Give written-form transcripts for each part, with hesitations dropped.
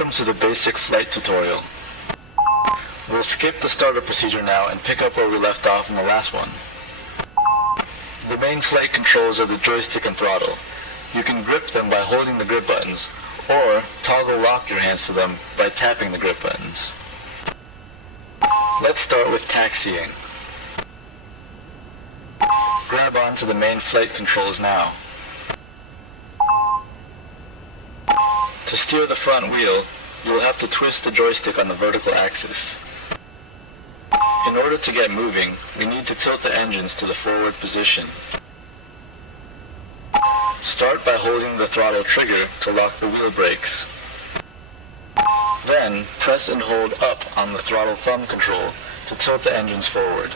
Welcome to the basic flight tutorial. We'll skip the starter procedure now and pick up where we left off in the last one. The main flight controls are the joystick and throttle. You can grip them by holding the grip buttons, or toggle lock your hands to them by tapping the grip buttons. Let's start with taxiing. Grab onto the main flight controls now. To steer the front wheel, you will have to twist the joystick on the vertical axis. In order to get moving, we need to tilt the engines to the forward position. Start by holding the throttle trigger to lock the wheel brakes. Then, press and hold up on the throttle thumb control to tilt the engines forward.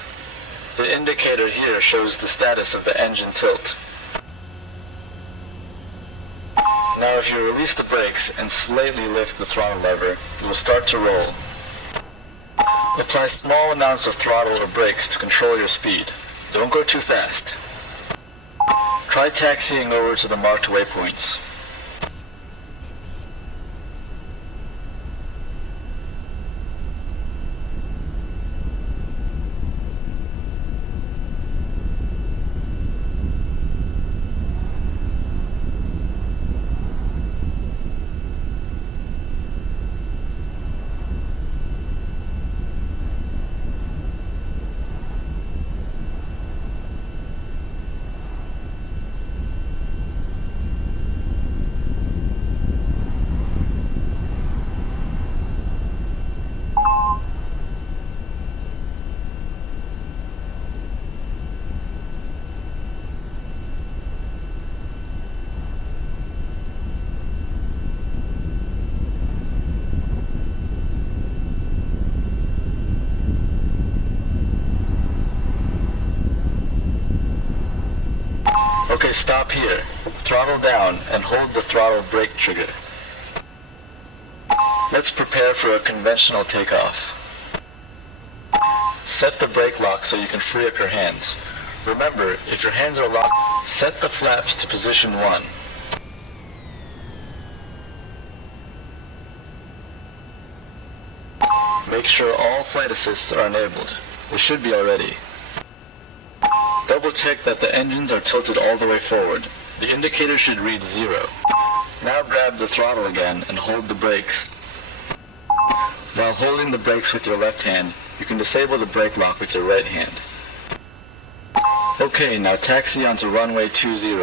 The indicator here shows the status of the engine tilt. Now if you release the brakes and slightly lift the throttle lever, you will start to roll. Apply small amounts of throttle or brakes to control your speed. Don't go too fast. Try taxiing over to the marked waypoints. Okay, stop here. Throttle down and hold the throttle brake trigger. Let's prepare for a conventional takeoff. Set the brake lock so you can free up your hands. Remember, if your hands are locked, set the flaps to position 1. Make sure all flight assists are enabled. They should be already. Double check that the engines are tilted all the way forward. The indicator should read 0. Now grab the throttle again and hold the brakes. While holding the brakes with your left hand, you can disable the brake lock with your right hand. Okay, now taxi onto runway 20.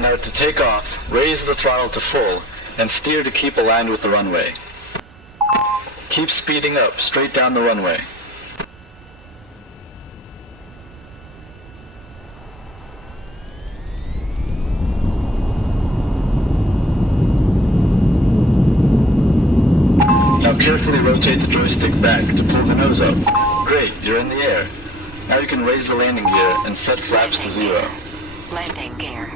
Now to take off, raise the throttle to full and steer to keep aligned with the runway. Keep speeding up straight down the runway. Now carefully rotate the joystick back to pull the nose up. Great, you're in the air. Now you can raise the landing gear and set flaps to 0. Landing gear.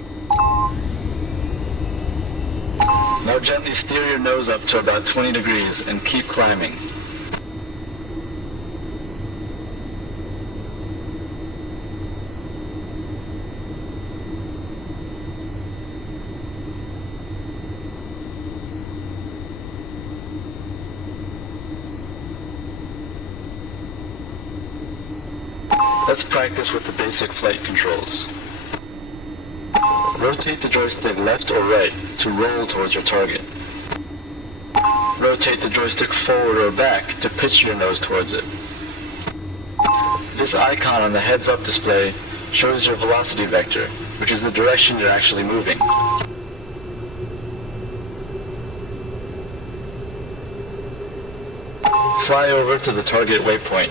Now gently steer your nose up to about 20 degrees and keep climbing. Let's practice with the basic flight controls. Rotate the joystick left or right to roll towards your target. Rotate the joystick forward or back to pitch your nose towards it. This icon on the heads-up display shows your velocity vector, which is the direction you're actually moving. Fly over to the target waypoint.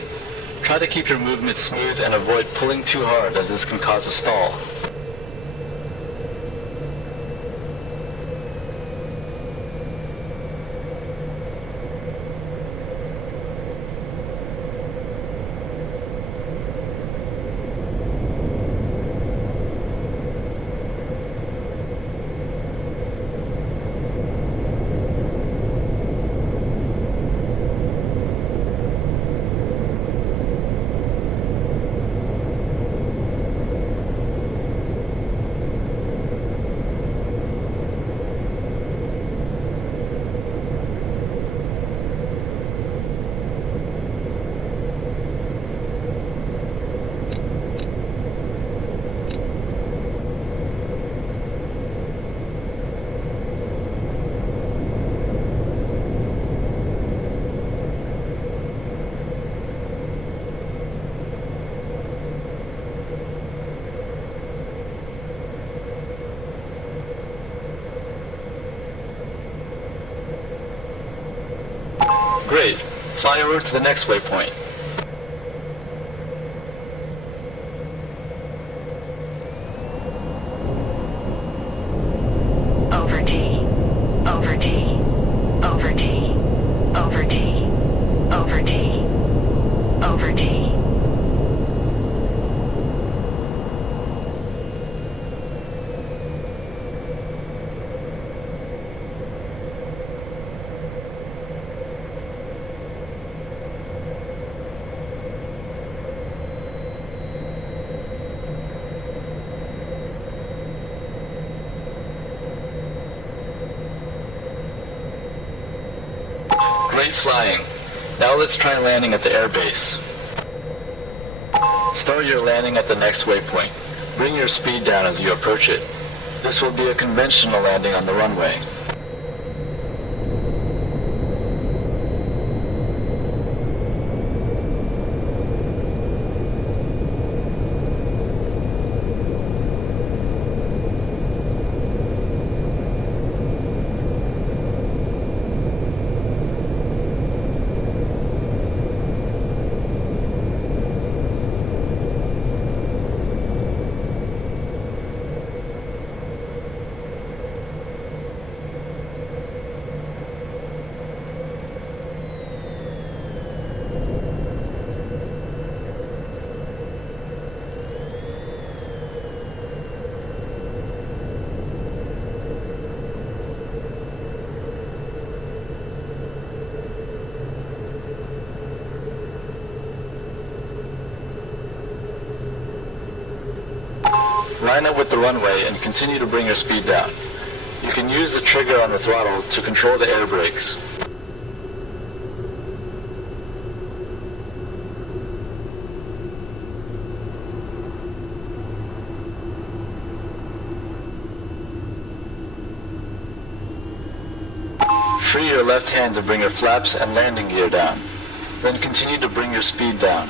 Try to keep your movement smooth and avoid pulling too hard, as this can cause a stall. Great. Fly over to the next waypoint. Over T. Over T. Over T. Over T. Over T. Over T. Great flying. Now let's try landing at the airbase. Start your landing at the next waypoint. Bring your speed down as you approach it. This will be a conventional landing on the runway. Line up with the runway and continue to bring your speed down. You can use the trigger on the throttle to control the air brakes. Free your left hand to bring your flaps and landing gear down. Then continue to bring your speed down.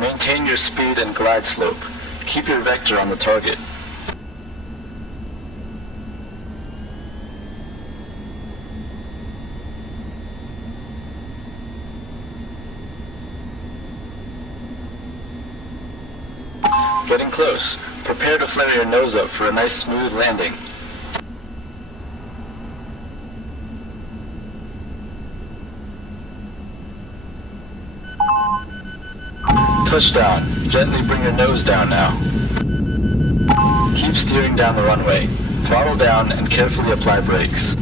Maintain your speed and glide slope. Keep your vector on the target. Getting close. Prepare to flare your nose up for a nice smooth landing. Touchdown. Gently bring your nose down now. Keep steering down the runway. Throttle down and carefully apply brakes.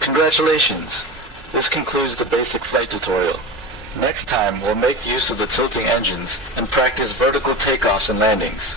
Congratulations! This concludes the basic flight tutorial. Next time, we'll make use of the tilting engines and practice vertical takeoffs and landings.